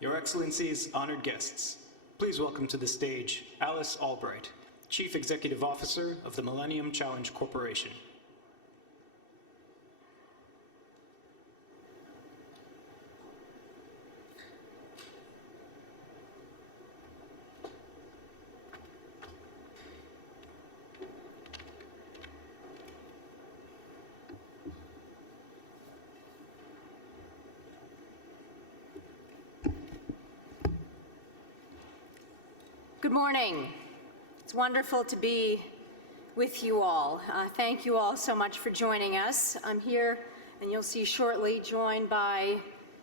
Your Excellencies, honored guests, please welcome to the stage Alice Albright, Chief Executive Officer of the Millennium Challenge Corporation. Good morning. It's wonderful to be with you all. Thank you all so much for joining us. I'm here, and you'll see shortly, joined by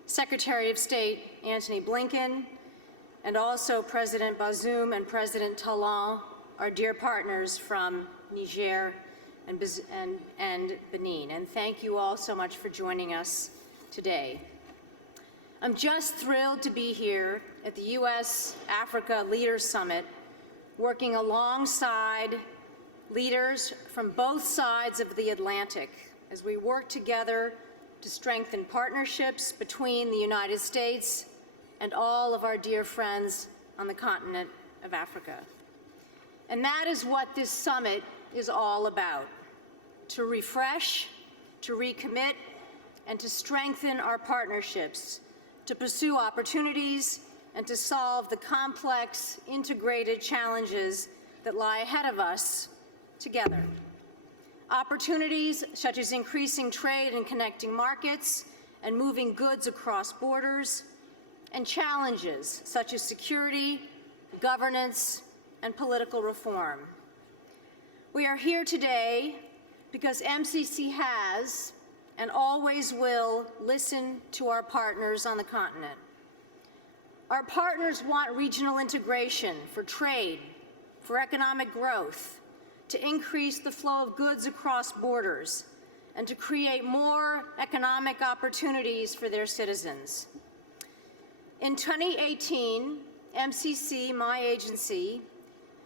Secretary of State Antony Blinken, and also President Bazoum and President Talon, our dear partners from Niger and Benin. And thank you all so much for joining us today. I'm just thrilled to be here at the U.S.-Africa Leaders Summit, working alongside leaders from both sides of the Atlantic as we work together to strengthen partnerships between the United States and all of our dear friends on the continent of Africa. And that is what this summit is all about: to refresh, to recommit, and to strengthen our partnerships, to pursue opportunities, and to solve the complex, integrated challenges that lie ahead of us together. Opportunities such as increasing trade and connecting markets and moving goods across borders, and challenges such as security, governance, and political reform. We are here today because MCC has and always will listen to our partners on the continent. Our partners want regional integration for trade, for economic growth, to increase the flow of goods across borders, and to create more economic opportunities for their citizens. In 2018, MCC, my agency,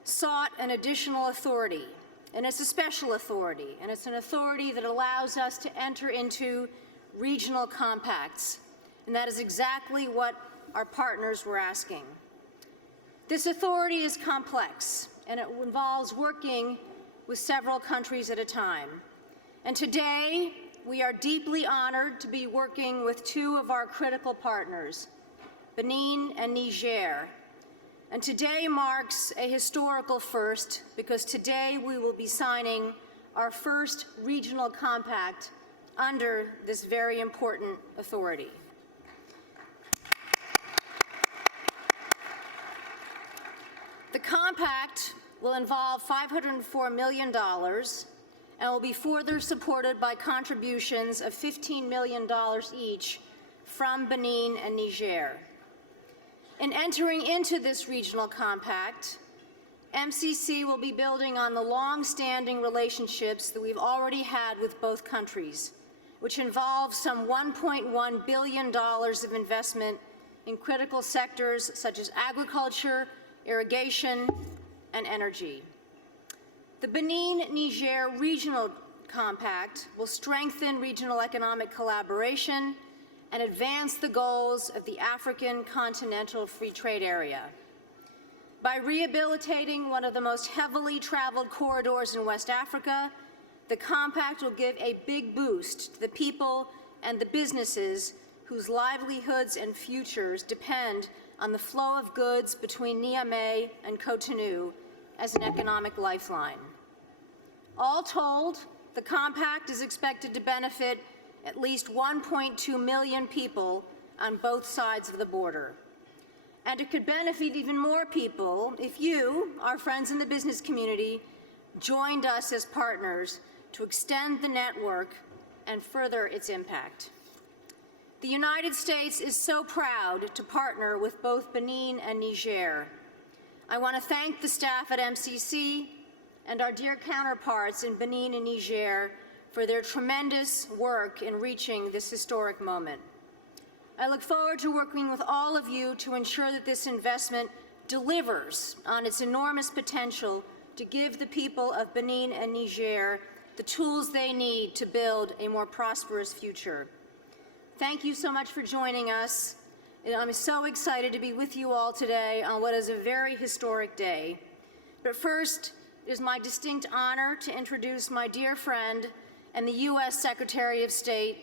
sought an additional authority. And it's a special authority, and it's an authority that allows us to enter into regional compacts. And that is exactly what our partners were asking. This authority is complex, and it involves working with several countries at a time. And today, we are deeply honored to be working with two of our critical partners, Benin and Niger. And today marks a historical first, because today we will be signing our first regional compact under this very important authority. The compact will involve $504 million and will be further supported by contributions of $15 million each from Benin and Niger. In entering into this regional compact, MCC will be building on the long-standing relationships that we've already had with both countries, which involve some $1.1 billion of investment in critical sectors such as agriculture, irrigation, and energy. The Benin-Niger Regional Compact will strengthen regional economic collaboration and advance the goals of the African Continental Free Trade Area. By rehabilitating one of the most heavily traveled corridors in West Africa, the compact will give a big boost to the people and the businesses whose livelihoods and futures depend on the flow of goods between Niamey and Cotonou as an economic lifeline. All told, the compact is expected to benefit at least 1.2 million people on both sides of the border. And it could benefit even more people if you, our friends in the business community, joined us as partners to extend the network and further its impact. The United States is so proud to partner with both Benin and Niger. I want to thank the staff at MCC and our dear counterparts in Benin and Niger for their tremendous work in reaching this historic moment. I look forward to working with all of you to ensure that this investment delivers on its enormous potential to give the people of Benin and Niger the tools they need to build a more prosperous future. Thank you so much for joining us, And I'm so excited to be with you all today on what is a very historic day. But first, it is my distinct honor to introduce my dear friend and the U.S. Secretary of State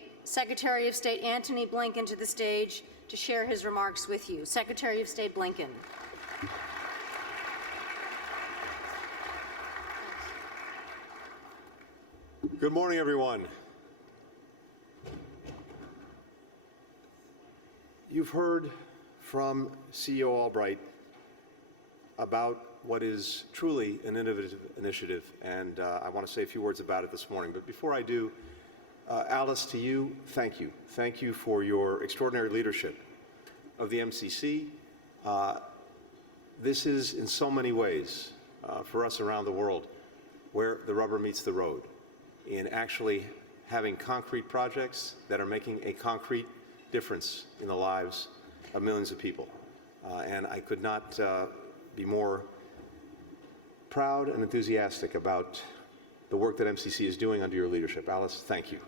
Antony Blinken, to the stage to share his remarks with you. Secretary of State Blinken. Good morning, everyone. You've heard from CEO Albright about what is truly an innovative initiative, and I want to say a few words about it this morning. But before I do, Alice, to you, thank you. Thank you for your extraordinary leadership of the MCC. This is, in so many ways, for us around the world, where the rubber meets the road, in actually having concrete projects that are making a concrete difference in the lives of millions of people. And I could not be more proud and enthusiastic about the work that MCC is doing under your leadership. Alice, thank you.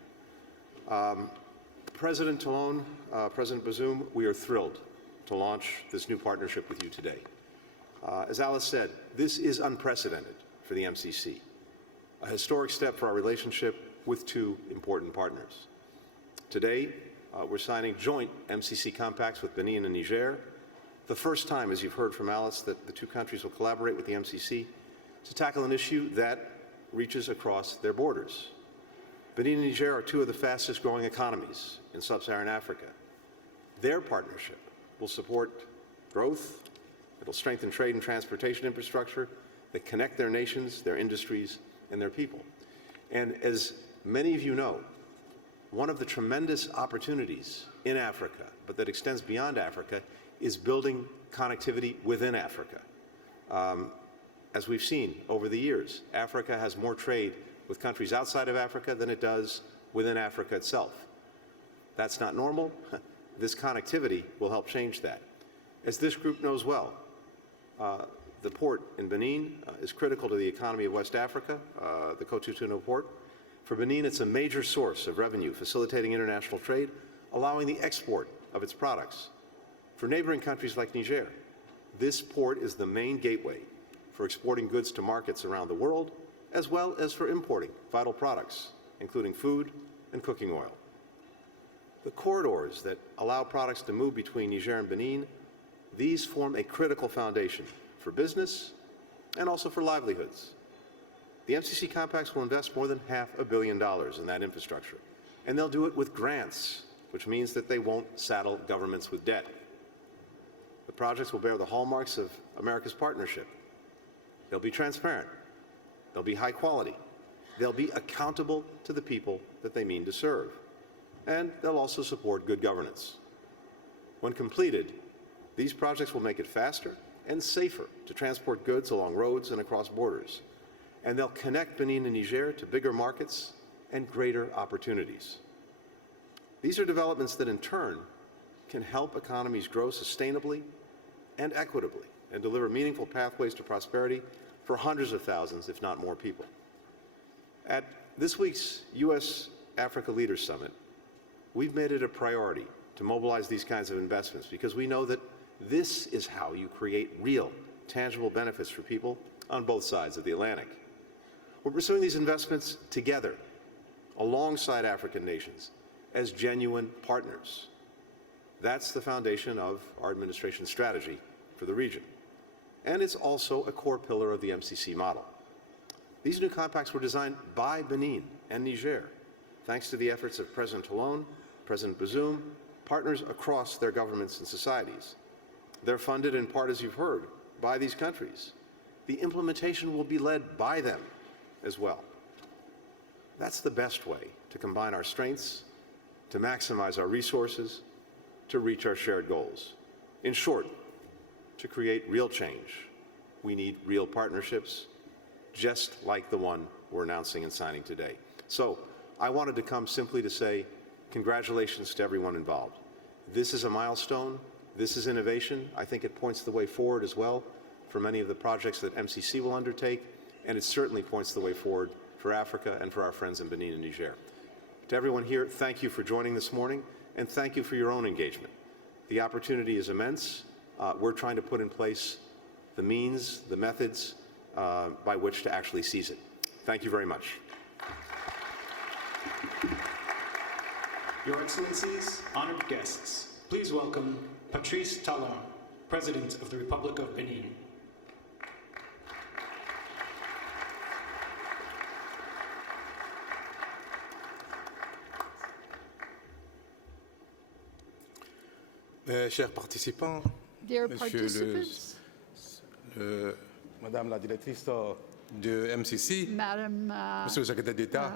President Talon, President Bazoum, we are thrilled to launch this new partnership with you today. As Alice said, this is unprecedented for the MCC, a historic step for our relationship with two important partners. Today, we're signing joint MCC compacts with Benin and Niger, the first time, as you've heard from Alice, that the two countries will collaborate with the MCC to tackle an issue that reaches across their borders. Benin and Niger are two of the fastest growing economies in sub-Saharan Africa. Their partnership will support growth, it'll strengthen trade and transportation infrastructure that connect their nations, their industries, and their people. And as many of you know, one of the tremendous opportunities in Africa, but that extends beyond Africa, is building connectivity within Africa. As we've seen over the years, Africa has more trade with countries outside of Africa than it does within Africa itself. That's not normal. This connectivity will help change that. As this group knows well, the port in Benin is critical to the economy of West Africa, the Cotonou port. For Benin, it's a major source of revenue, facilitating international trade, allowing the export of its products. For neighboring countries like Niger, this port is the main gateway for exporting goods to markets around the world, as well as for importing vital products, including food and cooking oil. The corridors that allow products to move between Niger and Benin, these form a critical foundation for business and also for livelihoods. The MCC compacts will invest more than $500 million in that infrastructure, and they'll do it with grants, which means that they won't saddle governments with debt. The projects will bear the hallmarks of America's partnership. They'll be transparent, they'll be high quality, they'll be accountable to the people that they mean to serve, and they'll also support good governance. When completed, these projects will make it faster and safer to transport goods along roads and across borders, and they'll connect Benin and Niger to bigger markets and greater opportunities. These are developments that in turn can help economies grow sustainably and equitably and deliver meaningful pathways to prosperity for hundreds of thousands, if not more people. At this week's U.S.-Africa Leaders Summit, we've made it a priority to mobilize these kinds of investments because we know that this is how you create real, tangible benefits for people on both sides of the Atlantic. We're pursuing these investments together, alongside African nations, as genuine partners. That's the foundation of our administration's strategy for the region. And it's also a core pillar of the MCC model. These new compacts were designed by Benin and Niger, thanks to the efforts of President Talon, President Bazoum, partners across their governments and societies. They're funded in part, as you've heard, by these countries. The implementation will be led by them as well. That's the best way to combine our strengths, to maximize our resources, to reach our shared goals. In short, to create real change, we need real partnerships, just like the one we're announcing and signing today. So I wanted to come simply to say congratulations to everyone involved. This is a milestone. This is innovation. I think it points the way forward as well for many of the projects that MCC will undertake, and it certainly points the way forward for Africa and for our friends in Benin and Niger. To everyone here, thank you for joining this morning, and thank you for your own engagement. The opportunity is immense. We're trying to put in place the means, the methods by which to actually seize it. Thank you very much. Your Excellencies, honored guests, please welcome Patrice Talon, President of the Republic of Benin. Chers participants, Dear Monsieur participants, Madame la directrice de MCC, Madam Monsieur le secrétaire d'État,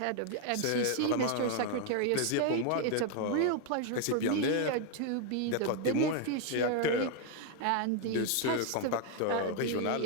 Head of c'est MCC, vraiment Mr. Secretary un of plaisir pour State, moi it's a d'être real pleasure for me récipiendaire, to be the d'être témoin et beneficiary acteur and the de ce compact régional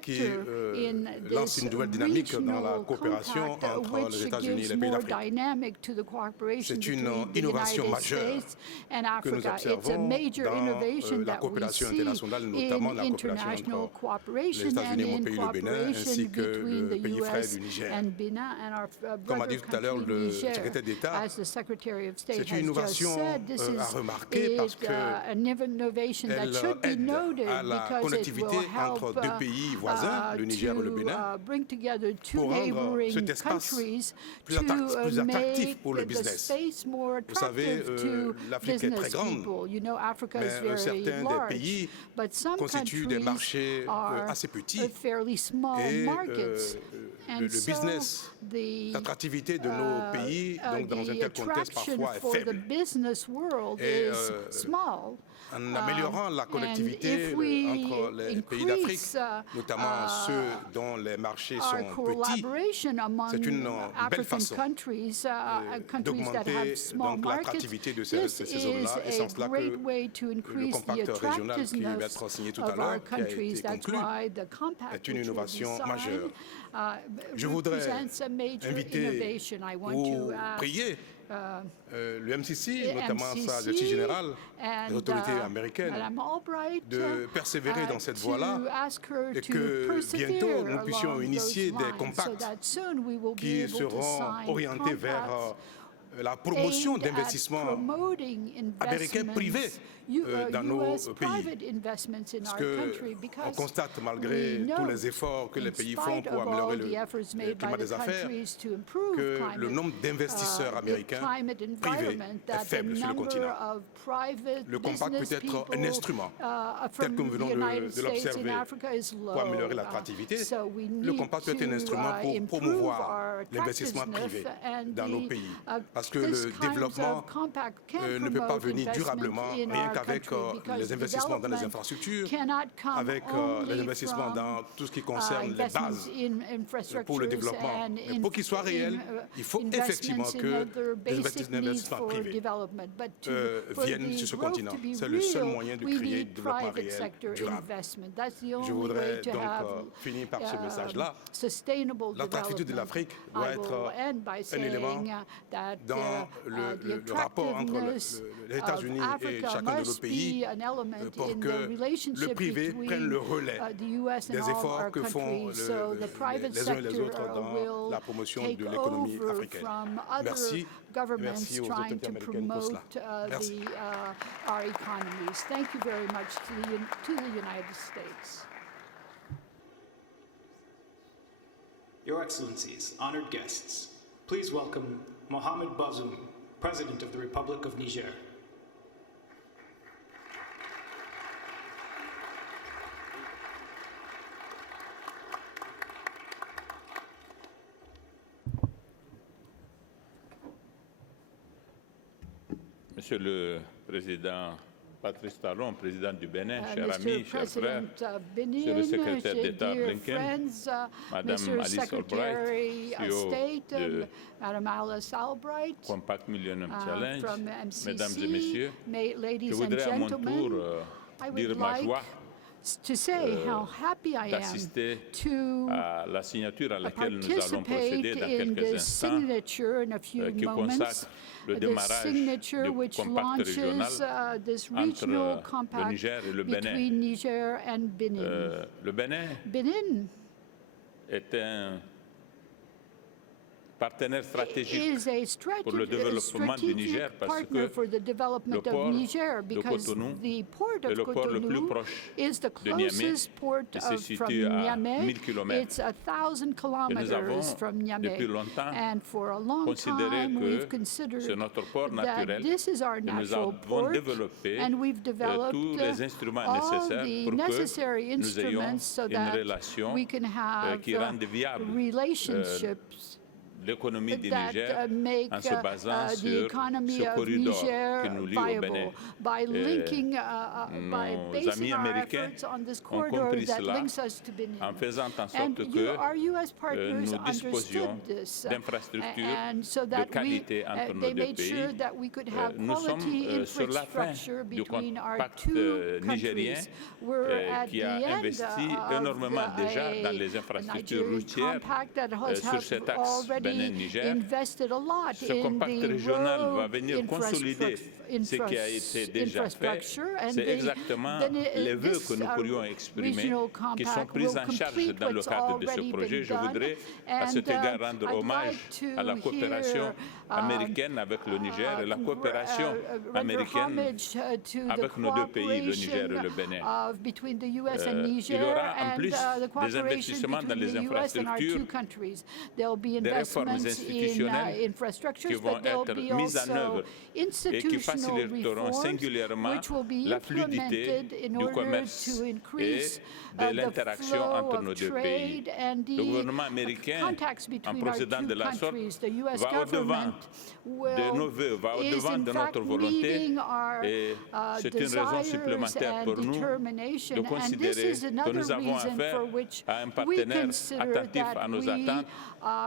qui actor in lance this une nouvelle dynamique dans la regional coopération compact, entre les which États-Unis et gives les pays more d'Afrique. dynamic to the cooperation C'est une between the innovation United majeure States and que nous Africa. It's a observons major dans innovation la that we coopération see internationale, notamment in la coopération international entre cooperation les États-Unis et and mon in pays, le Bénin, cooperation ainsi que between le the pays frère US du Niger. and Benin and our Comme a brother dit tout à l'heure country le Niger. secrétaire d'État, As the Secretary of State c'est une has just innovation said, this à is remarquer parce que an innovation that elle should be aide noted à la because it connectivité will help entre deux pays voisins, le Niger et le Bénin, bring together two pour rendre neighboring cet espace countries plus to attractif make pour le the business. space more Vous savez, attractive to l'Afrique est très business grande, people. You know, Africa is mais very certains des large, pays but some constituent des countries marchés are assez petits fairly small et markets. And le so business, l'attractivité de nos pays, donc dans un the tel contexte attraction parfois est for the faible. business world Et, is small. En améliorant la And connectivité if we entre les pays d'Afrique, increase notamment ceux dont les marchés our sont petits, collaboration among c'est une belle African façon countries, countries that have d'augmenter small donc markets, l'attractivité de ces this zones-là, et is c'est en a cela great que way to le increase the compact régional qui va attractiveness être signé tout à of our l'heure, qui a countries. été That's conclu, why the compact est une which will be innovation signed, majeure. Je voudrais represents a major inviter innovation. I want ou to ask prier le MCC, the notamment sa MCC directrice générale, and, les autorités américaines, Madame Albright, de persévérer dans cette voie-là to ask her et to que persevere bientôt nous puissions along initier those des lines, so compacts that soon we will be qui able to seront sign orientés vers compacts la promotion aimed at d'investissements promoting américains investments, privés dans nos US pays. private investments in Parce our country, qu'on because constate, malgré we tous know, les efforts que in les pays font spite pour of améliorer all the efforts le made by climat the des affaires, countries to improve que climate, le nombre d'investisseurs the américains climate privés environment, est that the faible sur le number continent. of private Le compact business peut être people, un instrument, tel from que nous venons the United de States l'observer, in Africa is low. pour améliorer l'attractivité. So we Le need compact peut être un to, instrument pour improve promouvoir our l'investissement privé attractiveness, and dans nos the, pays. Parce que this le kinds développement of compact can ne peut pas promote venir investment durablement in rien our qu'avec country, because les investissements dans les development infrastructures, cannot come avec only les investissements from, dans tout ce qui concerne les investments bases in pour le développement. and Mais pour qu'il soit réel, il faut effectivement investments in que other les basic needs investissements for privés development. But for viennent the sur ce growth continent. to be C'est le seul real, moyen de we créer need du développement private réel, sector durable. investment. That's the Je only voudrais way to donc have finir par ce message-là. sustainable L'attractivité de development. l'Afrique I doit will être end by un saying élément that dans the le rapport entre attractiveness les États-Unis of et Africa chacun de nos must pays be an element pour in que the relationship le privé between prenne le relais the US and des all efforts our que font countries. So the private les uns et les sector autres dans will la promotion take de l'économie over africaine. from other Merci. governments Merci aux trying autorités to américaines pour promote cela. Merci. our economies. Thank you very much to the United States. Your Excellencies, honored guests, please welcome Mohamed Bazoum, President of the Republic of Niger. Monsieur le Président Patrice Talon, président du Bénin, chers Mr. amis, chers frères, President Benin, Monsieur le secrétaire d'État dear Blinken, friends, Madame Mr. Alice Secretary Albright, of CEO State, de Madam Alice Albright, Compact Millennium Challenge, from Mesdames et MCC, Messieurs, je ladies and voudrais à mon tour gentlemen, I dire would ma like joie to say how happy I am d'assister to à la signature à laquelle nous allons participate procéder dans in quelques this instants, signature in a few qui moments. consacre le The démarrage signature du which compact régional launches this entre regional le compact Niger et le Bénin. between Niger and Benin. Le Bénin Benin est un partenaire stratégique is a pour le développement du Niger strategic parce partner que for the development le port of Niger de because Cotonou the port est of le port le plus Cotonou proche is the de Niamey. closest port Il se from situe à Niamey. 1000 kilomètres. It's 1,000 Et nous avons kilometers from Niamey. depuis longtemps And for a long considéré time, que we've considered c'est notre port that naturel this is our et nous natural avons port, développé and we've developed tous les instruments all nécessaires the pour que necessary nous ayons instruments so une that relation we can have qui rende viable relationships l'économie du that Niger make en se basant the sur economy ce of corridor Niger qui nous lie au Bénin. viable by linking, by Nos basing amis our américains efforts on this ont corridor compris that cela links us to Benin. en faisant en And sorte que our U.S. partners nous disposions understood this, d'infrastructures and so de that qualité entre nos they deux made sure pays. that we could have Nous sommes quality sur la fin infrastructure du between our compact two nigérien countries. We're at qui the a end investi of énormément déjà dans les a infrastructures Nigerian routières compact that has sur cet axe already Bénin-Niger. invested a lot Ce in compact the régional va road venir consolider ce qui a été déjà fait. infrastructure, and C'est exactement les vœux que nous pourrions exprimer qui sont pris en charge dans le cadre de ce projet. Je voudrais à cet égard rendre hommage à la coopération américaine avec le Niger et la coopération américaine avec nos deux pays, le Niger et le Bénin. Il y aura en plus des investissements dans les infrastructures, des réformes institutionnelles qui vont être mises en œuvre et qui faciliteront singulièrement la fluidité du commerce et de l'interaction entre nos deux pays. Le gouvernement américain, en procédant de la sorte, va au-devant de nos vœux, va au-devant de notre volonté, et c'est une raison supplémentaire pour nous de considérer que nous avons affaire à un partenaire attentif à nos attentes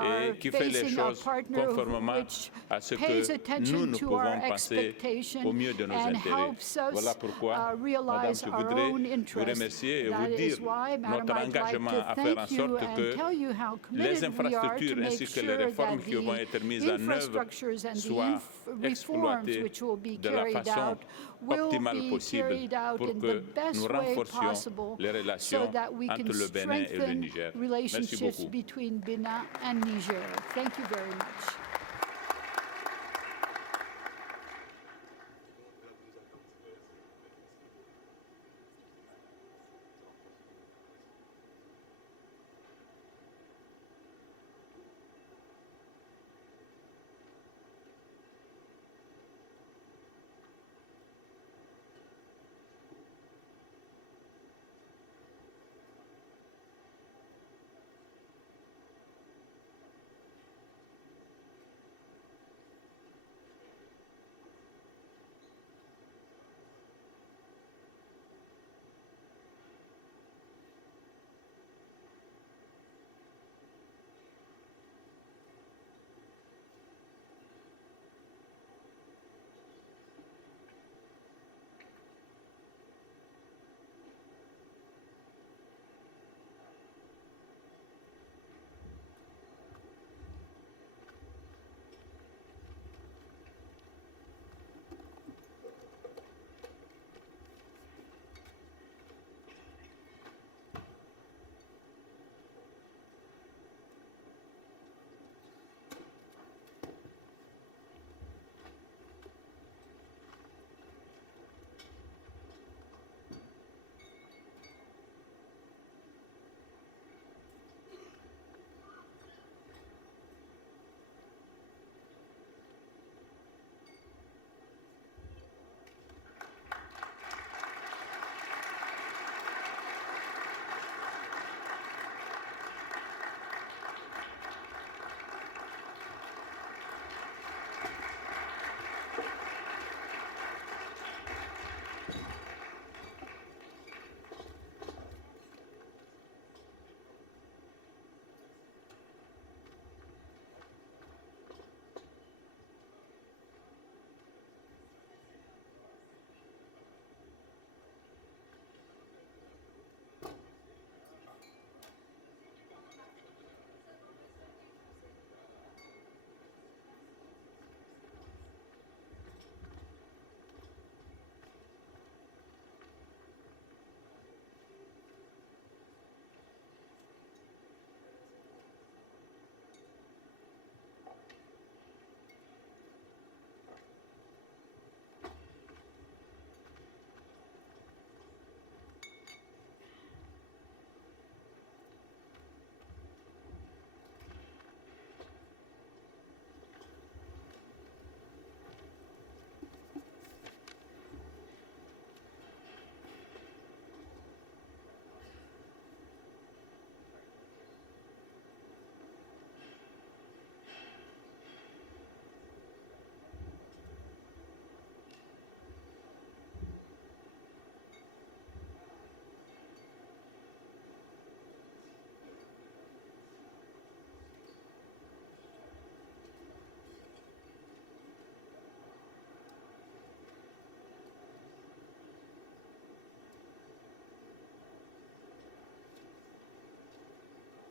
et qui fait les choses conformément à ce que nous pouvons penser au mieux de nos intérêts. Voilà pourquoi, Madame, je voudrais vous remercier et vous dire notre engagement à faire en sorte que les infrastructures ainsi que les réformes qui vont être mises en œuvre soient exploitées de la façon optimale possible pour que nous renforcions les relations entre le Bénin et le Niger. Merci beaucoup. Thank you very much.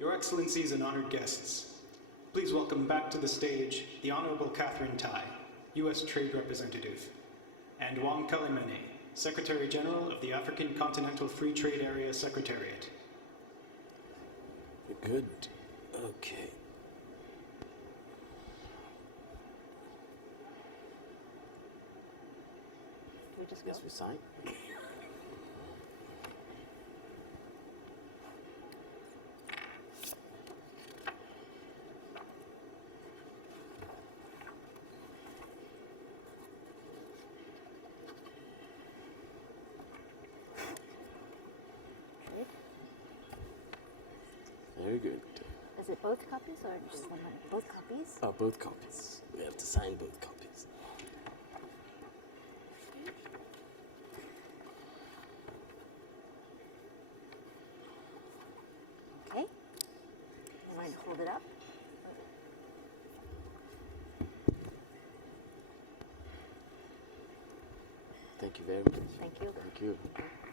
Your Excellencies and honored guests, please welcome back to the stage the Honorable Catherine Tai, U.S. Trade Representative, and Wang Kalimene, Secretary General of the African Continental Free Trade Area Secretariat. Good. Okay. Can we just go? Yes, we sign. Very good. Is it both copies or just one? Both copies? Oh, both copies. We have to sign both copies. Okay. You want to hold it up? Thank you very much. Thank you. Thank you.